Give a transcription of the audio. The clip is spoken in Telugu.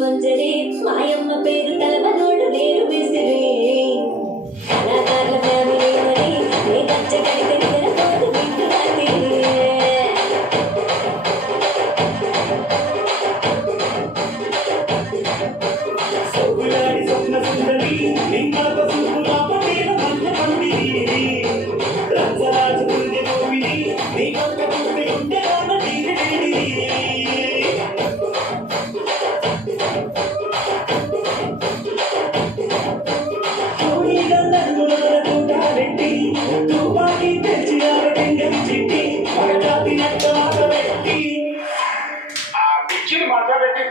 మంజరి మాయమ్మ పేరు తలవనోడు లేరు విసిరి కళాకారుల ఫ్యామిలీ మరి నీ గచ్చ కడితే నిద్రపోదు నిద్ర రాత్రి స్వప్న సుందరి నిమ్మల సుందర పటేల మన్న పండిరి రంగరాజు గుండె గోపిని నీ పక్క పుట్టి ఉంటే రామ తీరి తుపాకి తెచ్చి ఆరటింగం చిట్టి మగజాతినట్టు ఆటబెట్టి ఆ కుర్చీని మాట్లాడబెట్టి